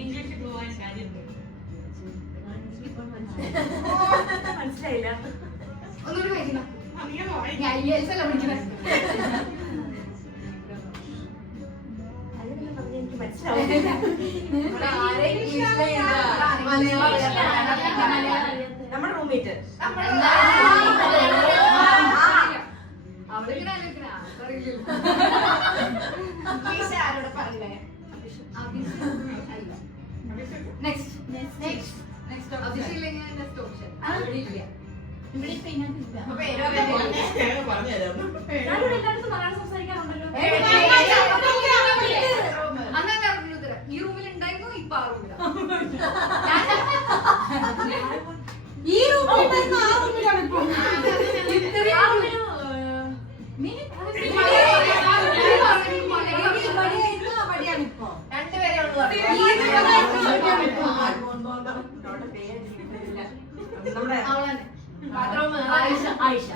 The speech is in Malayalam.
ഇംഗ്ലീഷ് പോവാൻ കാര്യം മനസ്സിലായില്ല. ഒന്നുകൂടി വായിക്കണം. ഞാൻ IELTS അല്ല പഠിക്കുന്നത്. എനിക്ക് മനസ്സിലാവില്ല. നമ്മുടെ റൂംമേറ്റ് ആരോടെ പറഞ്ഞേ? ഈ റൂമിൽ ഉണ്ടായിരുന്നു ഇപ്പൊ ആ റൂമിലാണ്. ഈ റൂമിൽ ആ റൂമിലാണ് ഇപ്പൊ. നമ്മുടെ ആയിഷ